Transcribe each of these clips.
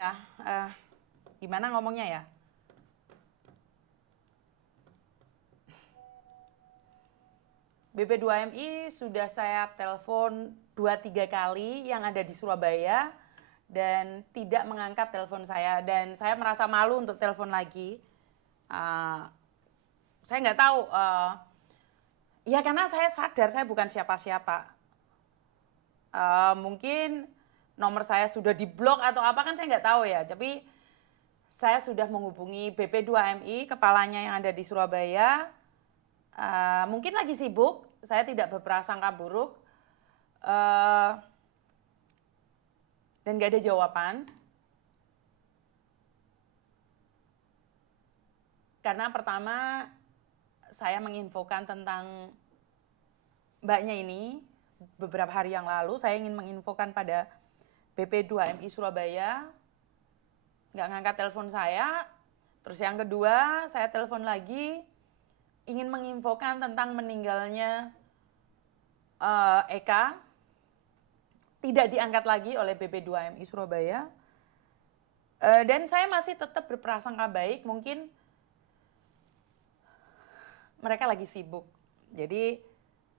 Ya, gimana ngomongnya ya? BP2MI sudah saya telepon 2-3 kali yang ada di Surabaya dan tidak mengangkat telepon saya, dan saya merasa malu untuk telepon lagi. Saya nggak tahu, ya karena saya sadar saya bukan siapa-siapa. Mungkin nomor saya sudah diblok atau apa, kan saya nggak tahu ya. Tapi saya sudah menghubungi BP2MI, kepalanya yang ada di Surabaya. Mungkin lagi sibuk, saya tidak berprasangka buruk, dan nggak ada jawaban. Karena pertama saya menginfokan tentang mbaknya ini beberapa hari yang lalu. Saya ingin menginfokan pada BP2MI Surabaya, nggak ngangkat telepon saya. Terus yang kedua, saya telepon lagi, ingin menginfokan tentang meninggalnya Eka, tidak diangkat lagi oleh BP2MI Surabaya. Dan saya masih tetap berprasangka baik, mungkin mereka lagi sibuk. Jadi,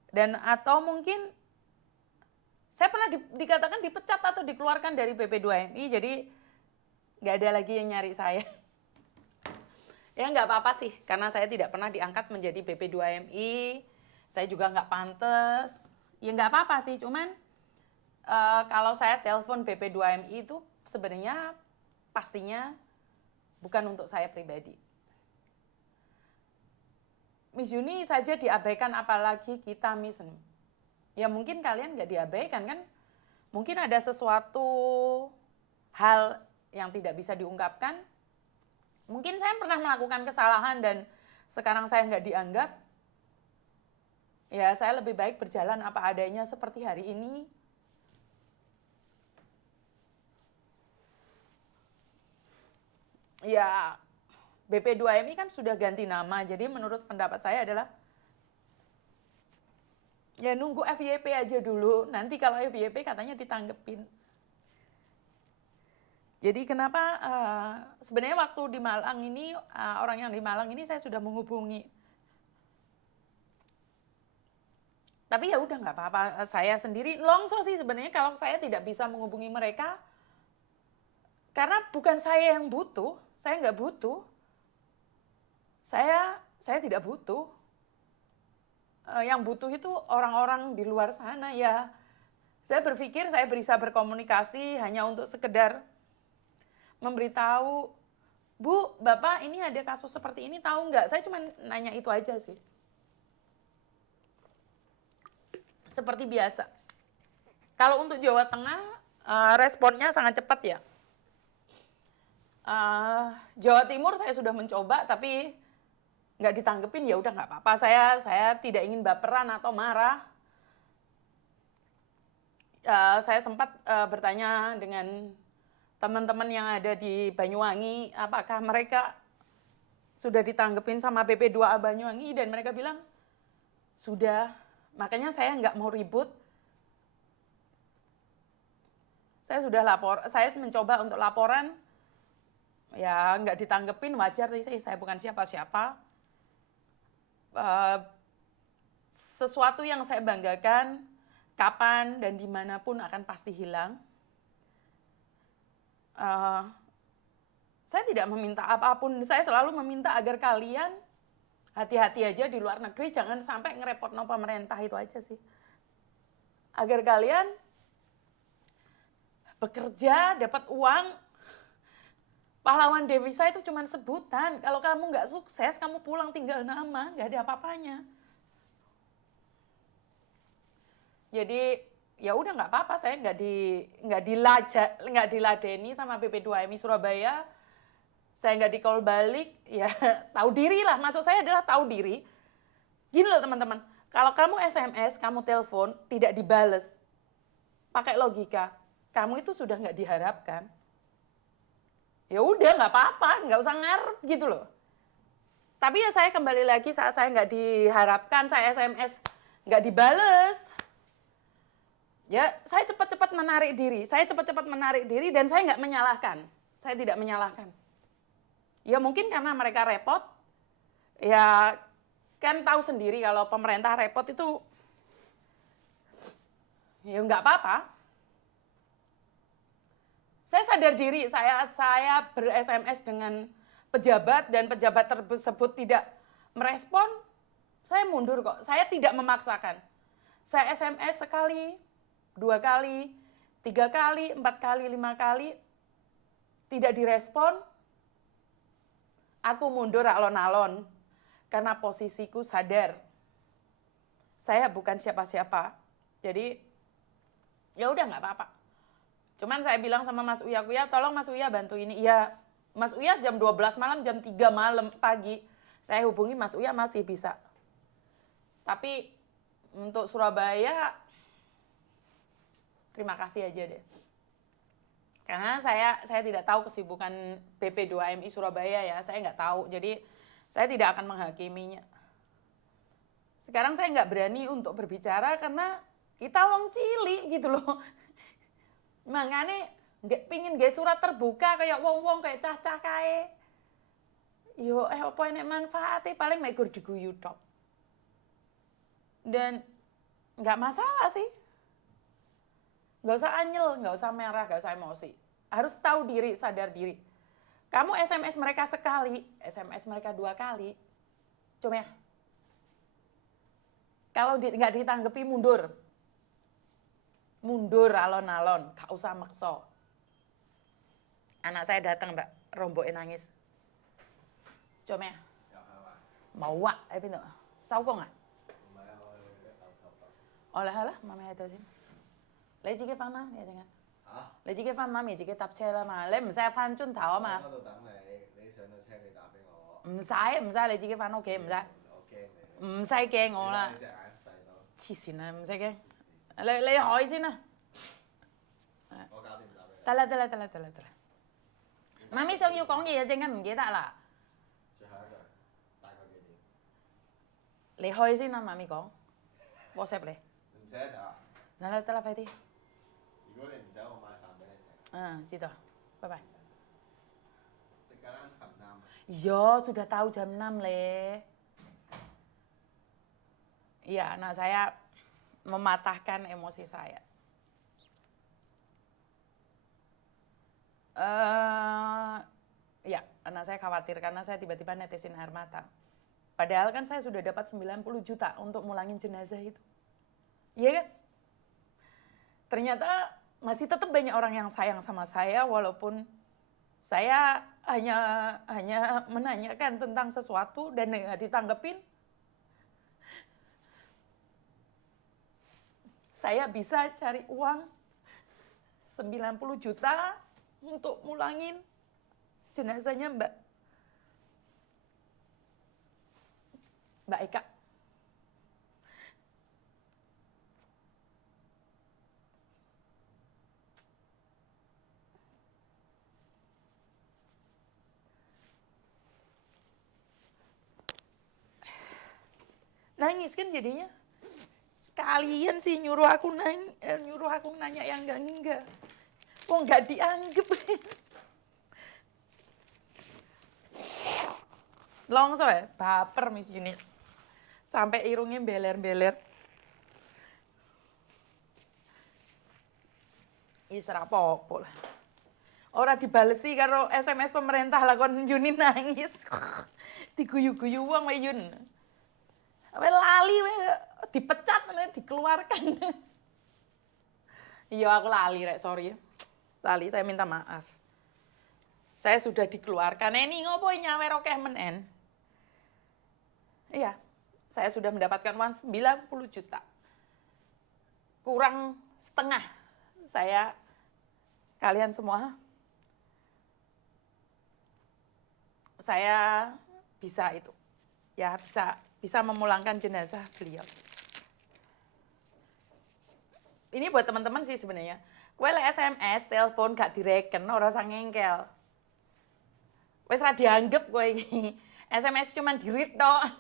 dan atau mungkin saya pernah dikatakan dipecat atau dikeluarkan dari BP2MI, jadi nggak ada lagi yang nyari saya. Ya nggak apa-apa sih, karena saya tidak pernah diangkat menjadi BP2MI, saya juga nggak pantes. Ya nggak apa-apa sih, cuman kalau saya telepon BP2MI itu sebenarnya pastinya bukan untuk saya pribadi. Miss Yuni saja diabaikan, apalagi kita Miss. Ya mungkin kalian nggak diabaikan kan? Mungkin ada sesuatu hal yang tidak bisa diungkapkan. Mungkin saya pernah melakukan kesalahan dan sekarang saya nggak dianggap. Ya saya lebih baik berjalan apa adanya seperti hari ini. Ya BP2MI kan sudah ganti nama, jadi menurut pendapat saya adalah ya nunggu FYP aja dulu, nanti kalau FYP katanya ditanggepin. Jadi kenapa sebenarnya waktu di Malang ini, orang yang di Malang ini saya sudah menghubungi. Tapi ya udah nggak apa-apa, saya sendiri longso sih sebenarnya kalau saya tidak bisa menghubungi mereka. Karena bukan saya yang butuh, saya nggak butuh. Saya tidak butuh. Yang butuh itu orang-orang di luar sana ya. Saya berpikir saya bisa berkomunikasi hanya untuk sekedar memberitahu, Bu, Bapak ini ada kasus seperti ini, tahu nggak? Saya cuma nanya itu aja sih. Seperti biasa. Kalau untuk Jawa Tengah, responnya sangat cepat ya. Jawa Timur saya sudah mencoba, tapi nggak ditanggepin, ya udah nggak apa-apa. Saya tidak ingin baperan atau marah. Saya sempat bertanya dengan teman-teman yang ada di Banyuwangi, apakah mereka sudah ditanggepin sama BP2A Banyuwangi, dan mereka bilang sudah. Makanya saya nggak mau ribut. Saya sudah saya mencoba untuk laporan, ya nggak ditanggepin, wajar sih, saya bukan siapa-siapa. Sesuatu yang saya banggakan, kapan dan dimanapun akan pasti hilang. Saya tidak meminta apapun, saya selalu meminta agar kalian hati-hati aja di luar negeri, jangan sampai ngerepot no pemerintah, itu aja sih. Agar kalian bekerja, dapat uang. Pahlawan devisa itu cuma sebutan. Kalau kamu nggak sukses, kamu pulang tinggal nama, nggak ada apa-apanya. Jadi ya udah nggak apa-apa, saya nggak diladeni sama BP2MI Surabaya. Saya nggak di-call balik, ya tahu diri lah. Maksud saya adalah tahu diri. Gini loh teman-teman, kalau kamu SMS, kamu telepon, tidak dibales, pakai logika, kamu itu sudah nggak diharapkan. Ya udah nggak apa-apa, nggak usah ngarep gitu loh. Tapi ya saya kembali lagi, saat saya nggak diharapkan, saya SMS nggak dibales, ya saya cepat-cepat menarik diri. Saya cepat-cepat menarik diri dan saya nggak menyalahkan. Saya tidak menyalahkan. Ya mungkin karena mereka repot, ya kan tahu sendiri kalau pemerintah repot itu, ya nggak apa-apa. Saya sadar diri, saya ber-SMS dengan pejabat dan pejabat tersebut tidak merespon, saya mundur kok. Saya tidak memaksakan. Saya SMS sekali, 2 kali, 3 kali, 4 kali, 5 kali, tidak direspon, aku mundur alon-alon karena posisiku sadar. Saya bukan siapa-siapa. Jadi ya udah nggak apa-apa. Cuman saya bilang sama Mas Uya, tolong Mas Uya bantu ini. Iya, Mas Uya jam 12 malam, jam 3 malam pagi, saya hubungi Mas Uya masih bisa. Tapi untuk Surabaya, terima kasih aja deh. Karena saya tidak tahu kesibukan BP2MI Surabaya ya, saya nggak tahu. Jadi saya tidak akan menghakiminya. Sekarang saya nggak berani untuk berbicara karena kita wong cilik gitu loh. Makanya nggak pingin gak surat terbuka kayak wong-wong kayak cah-cah kae. Yo apa enek manfaatnya paling mek gur diguyu tok. Dan nggak masalah sih. Nggak usah anyel, nggak usah merah, nggak usah emosi. Harus tahu diri, sadar diri. Kamu SMS mereka sekali, SMS mereka 2 kali. Cuma ya. Kalau nggak ditanggepi mundur. Mundur alon-alon, gak usah makso. Anak saya datang mbak, rombokin nangis. Cuma ya. Mau wak, pintu. Sao kok nggak? Oleh mama itu sih. 你自己翻啦，你陣間。嚇？你自己翻，媽咪自己搭車啦嘛，你唔使翻轉頭啊嘛。我喺嗰度等你，你上到車你打俾我。唔使，你自己翻屋企唔使。我驚你。唔使驚我啦。你隻眼細到。黐線啊，唔使驚。你海先啦。我搞掂打俾你。得啦。媽咪想要講嘢，陣間唔記得啦。最後一句，大概幾點？你開先啦，媽咪講。WhatsApp 你。唔使一陣啊。得啦，快啲。如果你唔走，我買飯俾你食。知道。Bye-bye. Sekarang jam 6. Iya, sudah tahu jam 6, Le. Iya, anak saya mematahkan emosi saya. Ya, anak saya khawatir karena saya tiba-tiba netesin air mata. Padahal kan saya sudah dapat 90 juta untuk mulangin jenazah itu. Iya kan? Ternyata masih tetap banyak orang yang sayang sama saya walaupun saya hanya menanyakan tentang sesuatu dan nggak ditanggepin. Saya bisa cari uang 90 juta untuk mulangin jenazahnya Mbak Eka. Nangis kan jadinya. Kalian sih nyuruh aku nanya yang enggak. Kok nggak dianggap? Longso ya, baper Miss Yuni. Sampai irungnya beler-beler. Isra apa-apa lah. Ora dibalesi karo SMS pemerintah lah kon Yuni nangis. Diguyu-guyu wong wae Yun. Lali dipecat dikeluarkan. Iya aku lali rek, sorry. Lali, saya minta maaf. Saya sudah dikeluarkan. Ini ngopo nyawer okeh menen. Iya, saya sudah mendapatkan uang 90 juta. Kurang setengah. Kalian semua, saya bisa itu. Ya, bisa memulangkan jenazah beliau. Ini buat teman-teman sih sebenarnya. Kowe lek SMS, telepon gak direken, ora usah ngengkel. Wis ra dianggep kowe iki. SMS cuman di-read tok.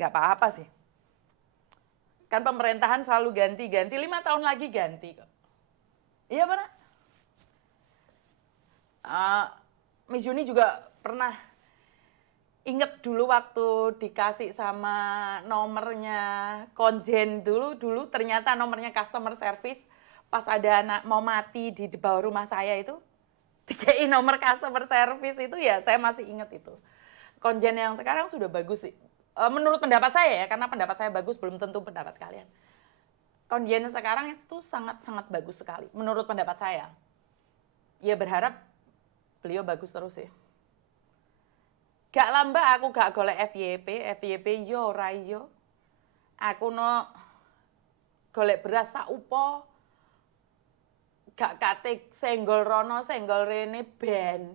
Gak apa-apa sih. Kan pemerintahan selalu ganti-ganti, 5 tahun lagi ganti kok. Iya benar. Miss Juni juga pernah inget dulu waktu dikasih sama nomornya konjen dulu ternyata nomornya customer service pas ada anak mau mati di bawah rumah saya itu dikai nomor customer service itu ya saya masih inget itu. Konjen yang sekarang sudah bagus sih. Menurut pendapat saya ya, karena pendapat saya bagus belum tentu pendapat kalian. Konjen sekarang itu sangat-sangat bagus sekali menurut pendapat saya. Ya berharap beliau bagus terus ya. Gak lamba aku gak golek FYP yo ora yo. Aku no golek beras sak upo. Gak kate senggol rono, senggol rene ben.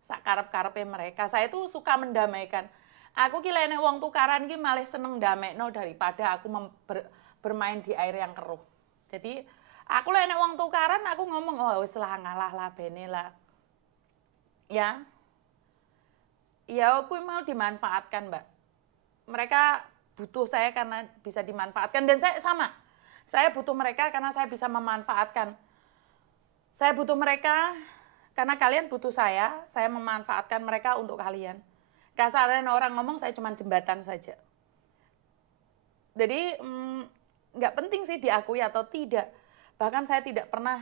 Sak karep-karepe mereka. Saya tuh suka mendamaikan. Aku ki lene wong tukaran ki malah seneng ndamekno daripada aku bermain di air yang keruh. Jadi aku lene wong tukaran aku ngomong oh wis lah ngalah lah bene lah. Ya, ya aku mau dimanfaatkan Mbak. Mereka butuh saya karena bisa dimanfaatkan dan saya sama. Saya butuh mereka karena saya bisa memanfaatkan. Saya butuh mereka karena kalian butuh saya memanfaatkan mereka untuk kalian. Kasarnya orang ngomong saya cuma jembatan saja. Jadi nggak penting sih diakui atau tidak. Bahkan saya tidak pernah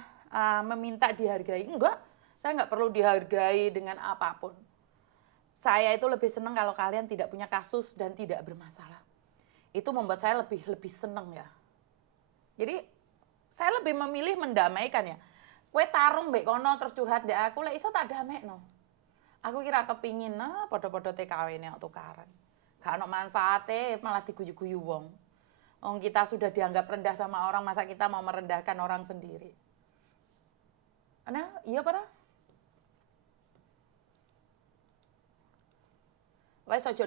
meminta dihargai. Enggak, saya nggak perlu dihargai dengan apapun. Saya itu lebih senang kalau kalian tidak punya kasus dan tidak bermasalah. Itu membuat saya lebih senang ya. Jadi saya lebih memilih mendamaikan ya. Kue tarung mbek kono terus curhat ndek aku lek iso tak damekno. Aku kira kepingin padha-padha TKW nek tukaran. Gak ono manfaate malah diguyu-guyu wong. Wong kita sudah dianggap rendah sama orang, masa kita mau merendahkan orang sendiri. Nah, iya pada? Wes ojo